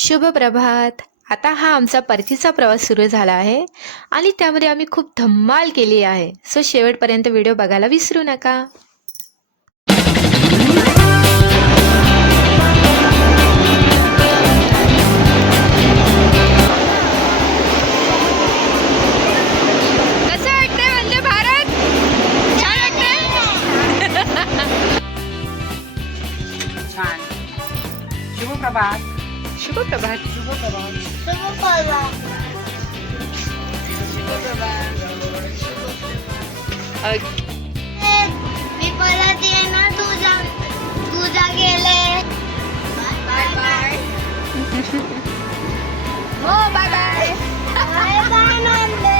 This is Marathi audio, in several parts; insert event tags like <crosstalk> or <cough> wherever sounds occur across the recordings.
शुभ प्रभात. आता हा आमचा परतीचा प्रवास सुरू झाला आहे आणि त्यामध्ये आम्ही खूप धम्माल केली आहे. सो शेवटपर्यंत व्हिडिओ बघायला विसरू नका. प्रभात शुभ प्रभात शुभ प्रभात अग- मी परत येणार तुझा तुझा गेले बाय बाय हो बाय बाय बाय बाय नंदे ते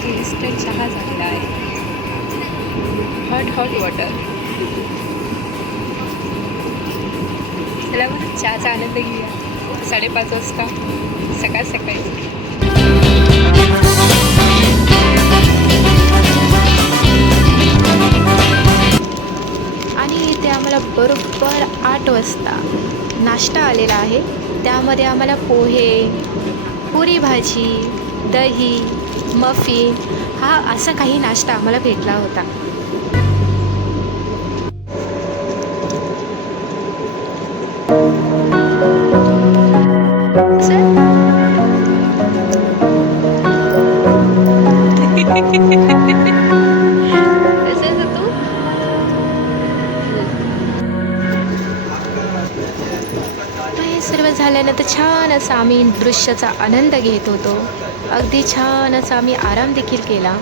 छान इन्स्टंट चहा झालेला आहे. हॉट हॉट वॉटर चला बरं चहाचा आनंद घेऊया. साडेपाच वाजता सकाळ सकाळी. आणि इथे आम्हाला बरोबर आठ वाजता नाश्ता आलेला आहे. त्यामध्ये आम्हाला पोहे पुरी भाजी दही मफिन हा असा काही नाश्ता आम्हाला भेटला होता. हे सर्व झाल्यानंतर छान असा आम्ही दृश्याचा आनंद घेत होतो. अगदी छान असा आम्ही आराम देखील केला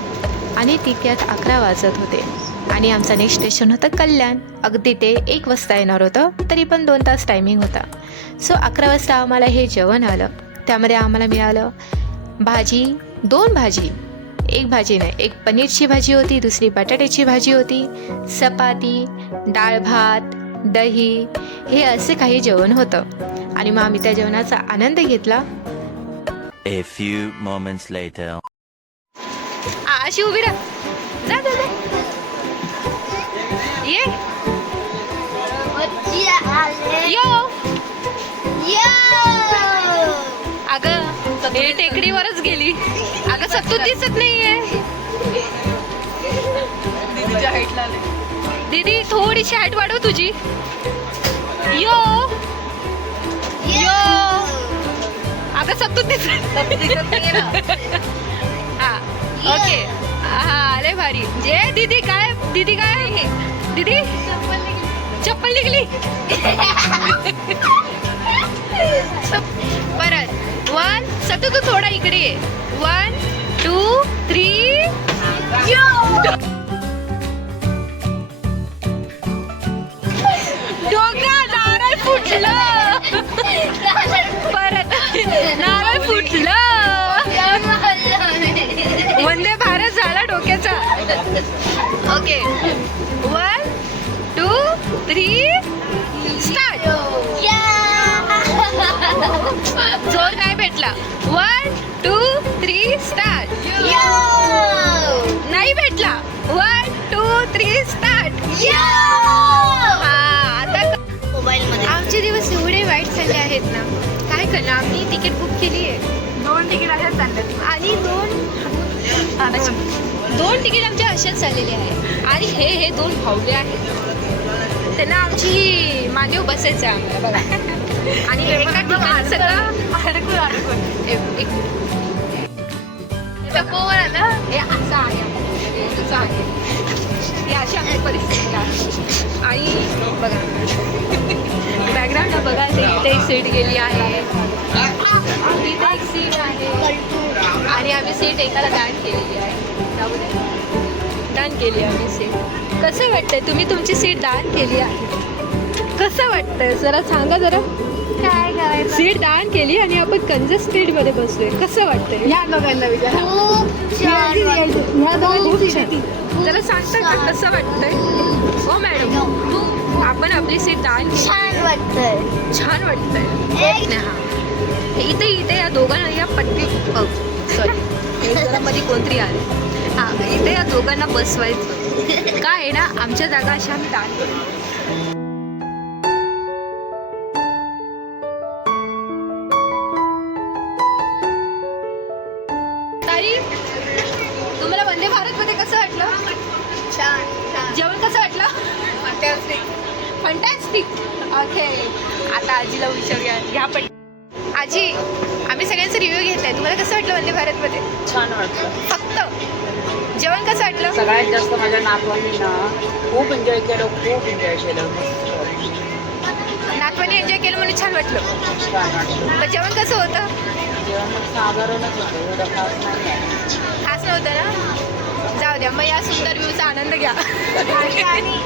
आणि तितक्यात अकरा वाजत होते. आणि आमचं नेक्स्ट स्टेशन होतं कल्याण. अगदी ते एक वाजता येणार होतं तरी पण दोन तास टायमिंग होता. सो अकरा वाजता आम्हाला हे जेवण आलं. त्यामध्ये आम्हाला मिळालं भाजी दोन भाजी. एक भाजी नाही एक पनीरची भाजी होती दुसरी बटाट्याची भाजी होती चपाती डाळ भात दही हे असे काही जेवण होतं. आणि मग आम्ही त्या जेवणाचा आनंद घेतला. A few moments later. अशी उभी राहा. जा जा जा. ये. मच्छी आले यो. यो. अगं हे टेकडीवरच गेली. अगं सत्तू दिसत नाहीये. दीदीच्या हाईटला आले. दीदी थोडीशी हाईट वाढव तुझी. यो. यो. अगं सत्तू दिसत हा हा अरे भारी जे दीदी काय दीदी काय दीदी चप्पल निघली परत वन सतू तू थोडा इकडे one two okay one two three start जोर काय भेटला? वन टू थ्री स्टार्ट नाही भेटला. वन टू थ्री स्टार्ट हा आता मोबाईल मध्ये. आमचे दिवस एवढे वाईट चालले आहेत ना. काय करणार आम्ही तिकीट बुक केली आहे दोन तिकीट चालले आणि दोन अच्छा. दोन तिकीट आमच्या अशाच चाललेले आहे. आणि हे हे दोन भावले आहेत. त्यांना आमची मागेव बसायचं आहे आम्हाला बघा. <laughs> आणि एका ठिकाणी सगळं अडकून अडकून एक तपोवर आलं हे असं आहे हे असं आहे. ही अशी आमची परिस्थिती आहे. आणि बघा. बॅकग्राऊंडला बघा ते इथे एक सीट गेली आहे. एक सीट आहे. आणि आम्ही सीट एकाला दान केलेली आहे. त्यामध्ये दान केली आम्ही सीट कसं वाटतंय? तुम्ही तुमची सीट दान केली आहे. कसं वाटतंय? जरा सांगा जरा. काय करायचं? सीट दान केली आणि आपण कंजस्टेडमध्ये बसलोय. कसं वाटतंय? या दोघांना विचारा. खूप छान. वाटतं. या दोघांची खूप सीट छान. येते. त्याला सांगता का कसं वाटतंय? हो मॅडम. आपण आपली सीट दान केली. छान वाटतंय. छान वाटतंय. एक हा इथे इथे या दोघांना या पट्टी सॉरी <laughs> जरा मध्ये कोणतरी आले. हा इथे या दोघांना बसवायचं. काय आहे ना आमच्या जागा अशा आम्ही दान तुम्हाला वंदे भारत मध्ये कसं वाटलं? छान छान. जेवण कसं वाटलं. फंटॅस्टिक ओके आता आजीला विचारूया. ह्या पण. आजी आम्ही सगळ्यांचा रिव्ह्यू घेत आहे. तुम्हाला कसं वाटलं वंदे भारतमध्ये? छान वाटलं. फक्त जेवण कसं वाटलं? सगळ्यात जास्त माझ्या नातवांनी ना खूप एन्जॉय केलं खूप एन्जॉय केलं. नातवानी एन्जॉय केलं म्हणून छान वाटलं. छान वाटलं. पण जेवण कसं होतं? जेवण मग साधारणच होतं एवढं खास नाही आहे. खास नव्हतं ना? जाऊ द्या मग या सुंदर व्ह्यूचा आनंद घ्या. आणि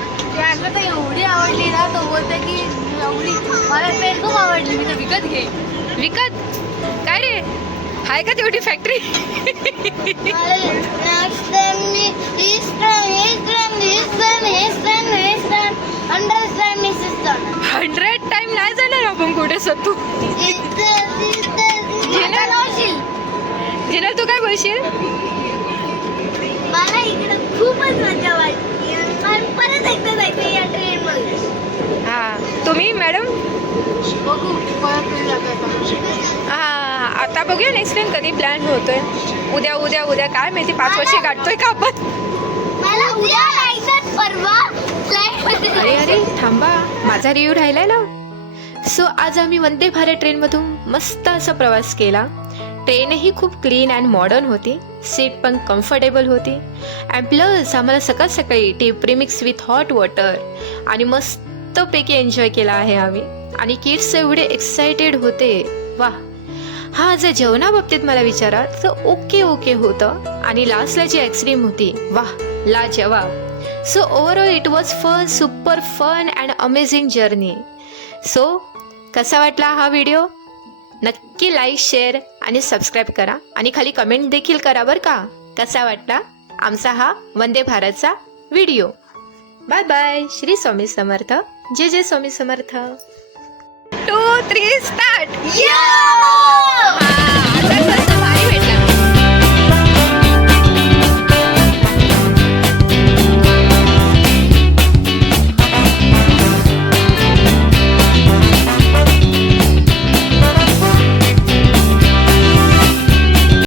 तर एवढी आवडली ना तो बोलते की एवढी. मला ट्रेन खूप आवडली मी तर विकत घे विकत? काय रे? हाय का तेवढी फॅक्टरी हंड्रेड टाइम नाही जाणार आपण कुठे सर तू जिना तू काय बोलशील? मला इकडे खूपच मजा वाटली परत एकदा तुम्ही मॅडम? हा आता बघूया नेक्स्ट टाइम कधी प्लॅन होतोय. उद्या उद्या उद्या. काय माहिती पाच वर्षे गाठतोय का आपण? अरे अरे थांबा. माझा रिव्ह्यू राहिलाय ना. सो आज आम्ही वंदे भारत ट्रेनमधून मस्त असा प्रवास केला. ट्रेनही खूप क्लीन अँड मॉडर्न होती. सीट पण कम्फर्टेबल होती. अँड प्लस आम्हाला सकाळ सकाळी tea premix with hot water आणि मस्तपैकी एन्जॉय केला आहे आम्ही. आणि किड्स एवढे एक्सायटेड होते. वा हा जर जेवणाबाबतीत मला विचारा तर ओके ओके होतं. आणि लास्टला जी आईस्क्रीम होती वा ला जवाब so overall it was fun super fun and amazing journey so कसा वाटला हा व्हिडिओ नक्की लाईक शेअर आणि सबस्क्राईब करा. आणि खाली कमेंट देखील करा बरं का. कसा वाटला? आमचा हा Vande भारतचा video bye bye Shri Swami Samarth. जय जय Swami Samarth. Two three start या!